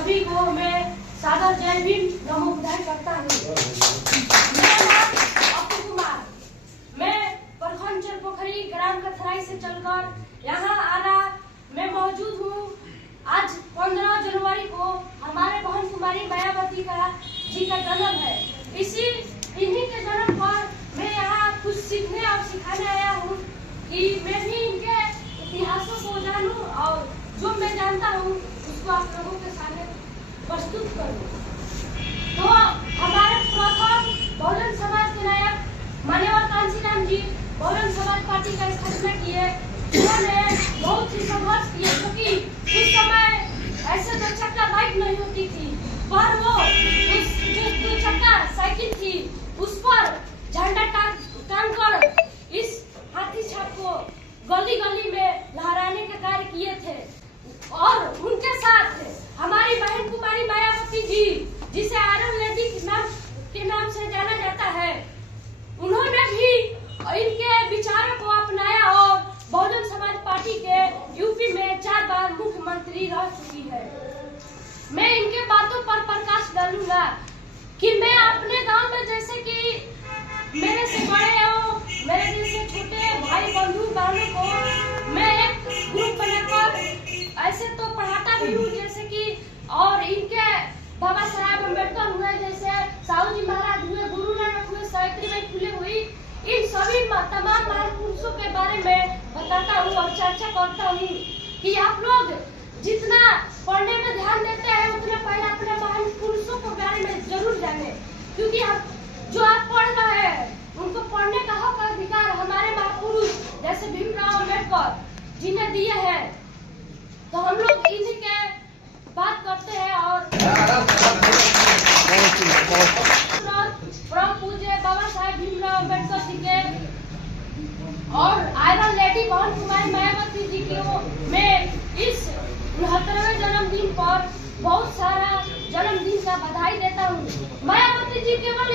सभी को मैं सादर जय भीम नमो बुधाई करता हूँ। मेरा नाम अप्पू कुमार, मैं प्रखंड चरपोखरी ग्राम कथराई से चलकर यहाँ आरा में मौजूद हूँ। आज 15 जनवरी को हमारे बहन कुमारी मायावती जी का जन्म है। इन्हीं के जन्म पर मैं यहाँ कुछ सीखने और सिखाने आया हूँ कि मैं भी इनके इतिहासों को जानूं और जो मैं जानता हूँ उसको आप लोगों के सामने प्रस्तुत करूँ। तो हमारे प्रथम बहुजन समाज के नायक मान्यवर कांशीराम जी बहुजन समाज पार्टी का स्थापना किए। उन्होंने बहुत ही संघर्ष किए क्योंकि उस समय ऐसे दो चक्का बाइक नहीं होती थी, पर वो उस जो दो चक्का साइकिल थी उस पर झंडा टांग कर इस हाथी छाप को गली गली में लहराने का कार्य किए थे। और उनके साथ हमारी बहन कुमारी मायावती जी, जिसे आयरन लेडी के नाम से जाना जाता है, उन्होंने भी इनके विचारों को अपनाया और बहुजन समाज पार्टी के यूपी में 4 बार मुख्यमंत्री रह चुकी है। मैं इनके बातों पर प्रकाश डालूंगा कि मैं अपने गांव में जैसे कि मेरे से बड़े हो, मेरे जैसे छोटे भाई बंधु बहनों को मैं एक ग्रुप बनाकर ऐसे तो पढ़ाता भी हूँ, जैसे कि और इनके बाबा साहब अम्बेडकर हुए, जैसे साहू जी महाराज हुए, गुरु नानक हुए, सावित्रीबाई फुले हुई, इन सभी तमाम महापुरुषों के बारे में बताता हूँ और चर्चा करता हूँ कि आप लोग जितना पढ़ने में ध्यान देते हैं उतना पहले अपने महापुरुषों के बारे में जरूर जाने, क्योंकि जो आप पढ़ रहे हैं उनको पढ़ने का हक अधिकार हमारे महापुरुष जैसे भीमराव अम्बेडकर जी ने दिए हैं। तो हम लोग इन्हीं के बात करते हैं और परम पूज्य बाबा साहेब भीमराव अम्बेडकर जी के और आयरन लेडी बहन कुमारी मायावती जी को मैं इस 69वें जन्मदिन पर बहुत सारा जन्मदिन का बधाई देता हूँ। मायावती जी केवल